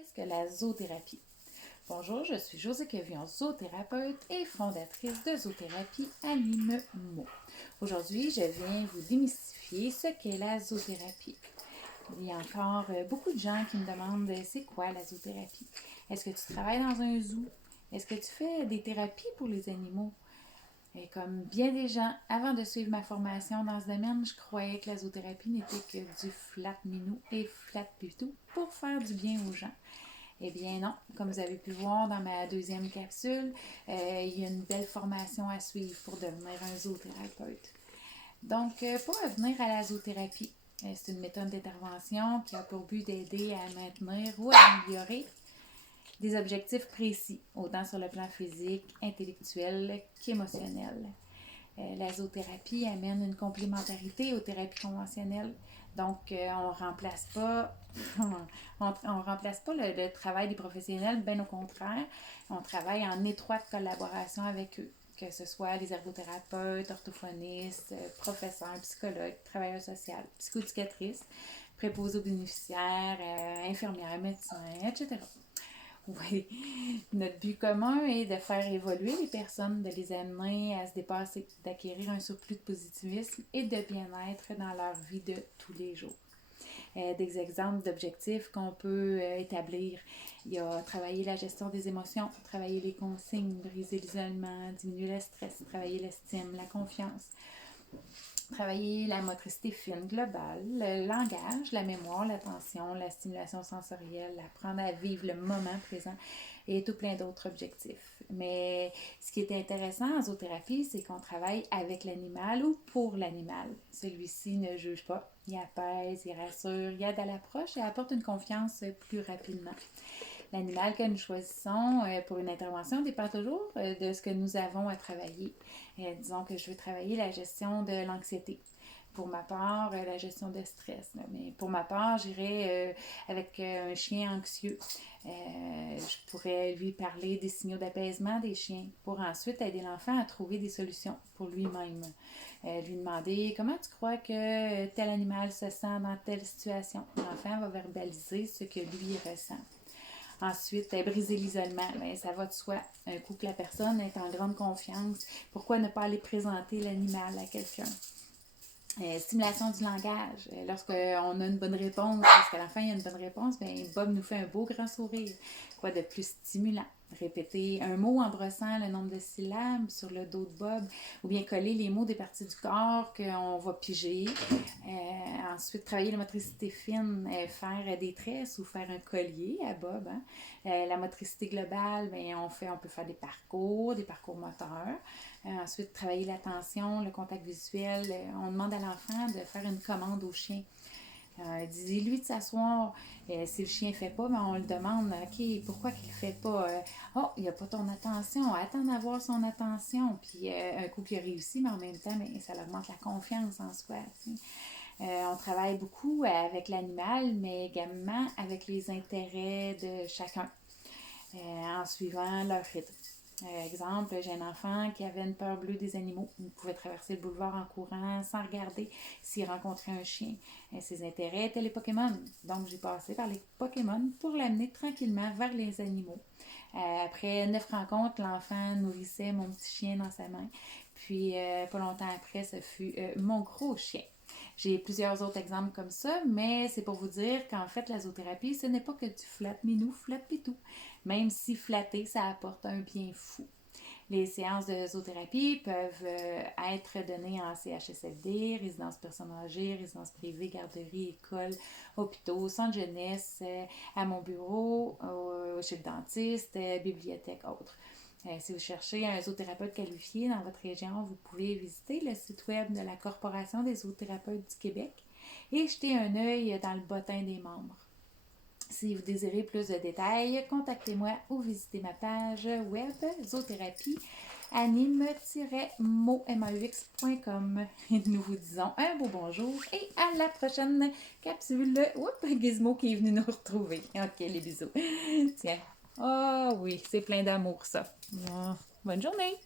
Qu'est-ce que la zoothérapie? Bonjour, je suis Josée Quevion, zoothérapeute et fondatrice de Zoothérapie Anime-Mo. Aujourd'hui, je viens vous démystifier ce qu'est la zoothérapie. Il y a encore beaucoup de gens qui me demandent c'est quoi la zoothérapie? Est-ce que tu travailles dans un zoo? Est-ce que tu fais des thérapies pour les animaux? Et comme bien des gens, avant de suivre ma formation dans ce domaine, je croyais que la zoothérapie n'était que du flat minou et flat pitou pour faire du bien aux gens. Eh bien non, comme vous avez pu voir dans ma deuxième capsule, il y a une belle formation à suivre pour devenir un zoothérapeute. Donc, pour revenir à la zoothérapie, c'est une méthode d'intervention qui a pour but d'aider à maintenir ou à améliorer des objectifs précis, autant sur le plan physique, intellectuel qu'émotionnel. La zoothérapie amène une complémentarité aux thérapies conventionnelles. Donc, on remplace pas, on remplace pas le travail des professionnels, bien au contraire. On travaille en étroite collaboration avec eux, que ce soit les ergothérapeutes, orthophonistes, professeurs, psychologues, travailleurs sociaux, psychoéducatrices, préposés aux bénéficiaires, infirmières, médecins, etc. Oui, notre but commun est de faire évoluer les personnes, de les amener à se dépasser, d'acquérir un surplus de positivisme et de bien-être dans leur vie de tous les jours. Des exemples d'objectifs qu'on peut établir. Il y a travailler la gestion des émotions, travailler les consignes, briser l'isolement, diminuer le stress, travailler l'estime, la confiance, travailler la motricité fine globale, le langage, la mémoire, l'attention, la stimulation sensorielle, apprendre à vivre le moment présent et tout plein d'autres objectifs. Mais ce qui est intéressant en zoothérapie, c'est qu'on travaille avec l'animal ou pour l'animal. Celui-ci ne juge pas, il apaise, il rassure, il aide à l'approche et apporte une confiance plus rapidement. L'animal que nous choisissons pour une intervention dépend toujours de ce que nous avons à travailler. Disons que je veux travailler la gestion de l'anxiété. Pour ma part, la gestion de stress. Mais pour ma part, j'irai avec un chien anxieux. Je pourrais lui parler des signaux d'apaisement des chiens pour ensuite aider l'enfant à trouver des solutions pour lui-même. Lui demander comment tu crois que tel animal se sent dans telle situation. L'enfant va verbaliser ce que lui ressent. Ensuite, briser l'isolement, bien, ça va de soi. Un coup que la personne est en grande confiance, pourquoi ne pas aller présenter l'animal à quelqu'un? Stimulation du langage. Lorsqu'on a une bonne réponse, lorsqu'à la fin il y a une bonne réponse, bien, Bob nous fait un beau grand sourire. Quoi de plus stimulant? Répéter un mot en brossant le nombre de syllabes sur le dos de Bob, ou bien coller les mots des parties du corps qu'on va piger. Ensuite, travailler la motricité fine, faire des tresses ou faire un collier à Bob. Hein. La motricité globale, bien, on peut faire des parcours moteurs. Ensuite, travailler l'attention, le contact visuel. On demande à l'enfant de faire une commande au chien. Dis-lui de s'asseoir. Si le chien ne fait pas, ben on le demande, OK, pourquoi qu'il ne fait pas? Oh, il n'a pas ton attention. Attends d'avoir son attention. Puis un coup qu'il a réussi, mais en même temps, ben, ça augmente la confiance en soi. On travaille beaucoup avec l'animal, mais également avec les intérêts de chacun, en suivant leur rythme. Exemple, j'ai un enfant qui avait une peur bleue des animaux. Il pouvait traverser le boulevard en courant sans regarder s'il rencontrait un chien. Ses intérêts étaient les Pokémon. Donc, j'ai passé par les Pokémon pour l'amener tranquillement vers les animaux. Après 9 rencontres, l'enfant nourrissait mon petit chien dans sa main. Puis, pas longtemps après, ce fut mon gros chien. J'ai plusieurs autres exemples comme ça, mais c'est pour vous dire qu'en fait, la zoothérapie, ce n'est pas que du flat minou, flat pitou. Même si flatter, ça apporte un bien fou. Les séances de zoothérapie peuvent être données en CHSLD, résidence personnes âgées, résidence privée, garderie, école, hôpitaux, centre jeunesse, à mon bureau, chez le dentiste, bibliothèque, autres. Si vous cherchez un zoothérapeute qualifié dans votre région, vous pouvez visiter le site web de la Corporation des zoothérapeutes du Québec et jeter un œil dans le bottin des membres. Si vous désirez plus de détails, contactez-moi ou visitez ma page web zoothérapie anime-mo.com. Nous vous disons un beau bonjour et à la prochaine capsule. Oups, Gizmo qui est venu nous retrouver. Ok, les bisous. Tiens. Oh oui, c'est plein d'amour ça. Bonne journée.